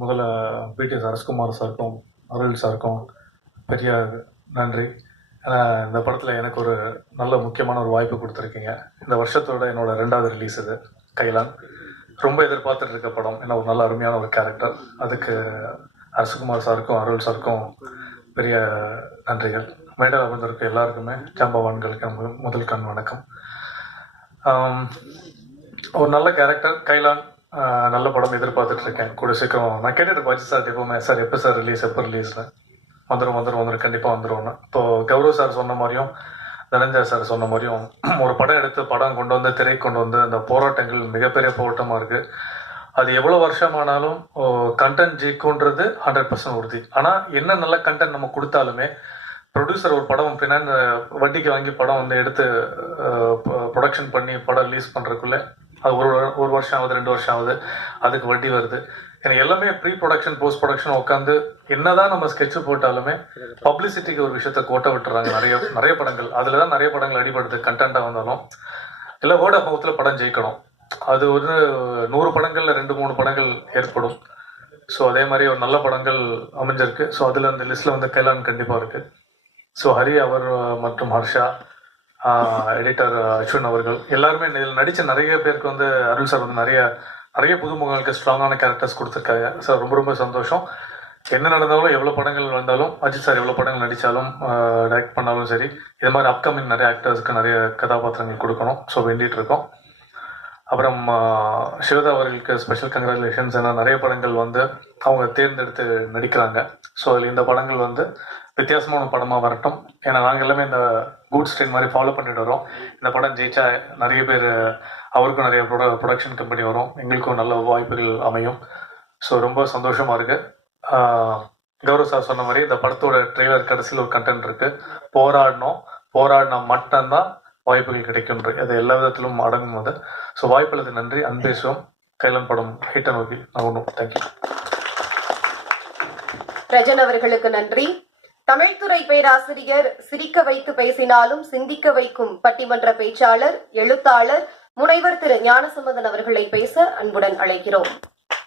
முதல்ல பிடி சரஸ்குமார் சாருக்கும் அருள் சாருக்கும் பெரிய நன்றி. ஏன்னா இந்த படத்தில் எனக்கு ஒரு நல்ல முக்கியமான ஒரு வாய்ப்பு கொடுத்துருக்கீங்க. இந்த வருஷத்தோட என்னோட 2வது ரிலீஸ் இது கைலான். ரொம்ப எதிர்பார்த்துட்டு இருக்க படம். ஏன்னா ஒரு நல்ல அருமையான ஒரு கேரக்டர். அதுக்கு அரசகுமார் சாருக்கும் அருள் சாருக்கும் பெரிய நன்றிகள். மேடையில் அமர்ந்திருக்க எல்லாருக்குமே ஜாம்பவான்களுக்கு முதல் கண் வணக்கம். ஒரு நல்ல கேரக்டர் கைலான், நல்ல படம் எதிர்பார்த்துட்டு இருக்கேன். கூட சீக்கிரம் நான் கேட்டுட்டு இருப்பேன் சார் எப்பவுமே, சார் எப்போ சார் ரிலீஸ், எப்போ ரிலீஸ்னு. வந்துடும் கண்டிப்பாக வந்துடும்னு. இப்போது கௌரவ் சார் சொன்ன மாதிரியும் தனஞ்சய் சார் சொன்ன மாதிரியும் ஒரு படம் எடுத்து படம் கொண்டு வந்து திரை கொண்டு வந்து அந்த போராட்டங்கள் மிகப்பெரிய போராட்டமாக இருக்குது. அது எவ்வளோ வருஷமானாலும் கண்டென்ட் ஜெயிக்கும்ன்றது 100% உறுதி. ஆனால் என்ன நல்ல கண்டென்ட் நம்ம கொடுத்தாலுமே ப்ரொடியூசர் ஒரு படம் பின்னாடி வட்டிக்கு வாங்கி படம் வந்து எடுத்து ப்ரொடக்ஷன் பண்ணி படம் ரிலீஸ் பண்ணுறதுக்குள்ளே அது ஒரு வருஷம் ஆகுது, 2 வருஷம் ஆகுது, அதுக்கு வட்டி வருது. எனக்கு எல்லாமே ப்ரீ ப்ரொடக்ஷன் போஸ்ட் ப்ரொடக்ஷன் உட்காந்து என்னதான் நம்ம ஸ்கெட்சு போட்டாலுமே பப்ளிசிட்டிக்கு ஒரு விஷயத்த கோட்டை விட்டுறாங்க நிறைய படங்கள். அதில் தான் நிறைய படங்கள் அடிபடுது. கண்டென்ட்டாக வந்தாலும் இல்லை வேர்ட் ஆஃப் மவுத்தில் படம் ஜெயிக்கணும். அது ஒரு 100 படங்கள்ல 2-3 படங்கள் ஏற்படும். ஸோ அதே மாதிரி ஒரு நல்ல படங்கள் அமைஞ்சிருக்கு. ஸோ அதில் அந்த லிஸ்ட்டில் வந்து கைலான் கண்டிப்பாக இருக்குது. ஸோ ஹரி அவர் மற்றும் ஹர்ஷா, எடிட்டர் அஸ்வின் அவர்கள் எல்லாருமே இதில் நடித்த நிறைய பேருக்கு வந்து அருள் சார் வந்து நிறைய புதுமுகங்களுக்கு ஸ்ட்ராங்கான கேரக்டர்ஸ் கொடுத்துருக்காங்க. சார் ரொம்ப சந்தோஷம். என்ன நடந்தாலும் எவ்வளோ படங்கள் வந்தாலும் அஜித் சார் எவ்வளோ படங்கள் நடித்தாலும் டைரக்ட் பண்ணாலும் சரி, இது மாதிரி அப்கமிங் நிறைய ஆக்டர்ஸ்க்கு நிறைய கதாபாத்திரங்கள் கொடுக்கணும். ஸோ வேண்டிகிட்டு இருக்கோம். அப்புறம் சிவதா அவர்களுக்கு ஸ்பெஷல் கங்க்ராச்சுலேஷன்ஸ். ஏன்னா நிறைய படங்கள் வந்து அவங்க தேர்ந்தெடுத்து நடிக்கிறாங்க. ஸோ அதில் இந்த படங்கள் வந்து வித்தியாசமான படமாக வரட்டும். ஏன்னா நாங்கள் எல்லாமே இந்த குட் ஸ்ட்ரெயின் மாதிரி ஃபாலோ பண்ணிட்டு வரோம். இந்த படம் ஜெயிச்சா நிறைய பேர் அவருக்கும் நிறைய ப்ரொடக்ஷன் கம்பெனி வரும், எங்களுக்கும் நல்ல வாய்ப்புகள் அமையும். ஸோ ரொம்ப சந்தோஷமாக இருக்குது. கௌரவ் சார் சொன்ன மாதிரி இந்த படத்தோட ட்ரெய்லர் கடைசியில் ஒரு கண்டென்ட் இருக்குது, போராடினா மட்டும்தான் வாய்ப்புகள் கிடைக்கும்ன்ற அது எல்லா விதத்திலும் அடங்கும் அது. ஸோ வாய்ப்புள்ளது நன்றி. அன்பேசுவோம். கைலான் படம் ஹிட்டை நோக்கி நகரும். தேங்க்யூ. ரஜன் அவர்களுக்கு நன்றி. தமிழ்துறை பேராசிரியர், சிரிக்க வைத்து பேசினாலும் சிந்திக்க வைக்கும் பட்டிமன்ற பேச்சாளர், எழுத்தாளர் முனைவர் திரு ஞானசம்பந்தன் அவர்களை பேச அன்புடன் அழைக்கிறோம்.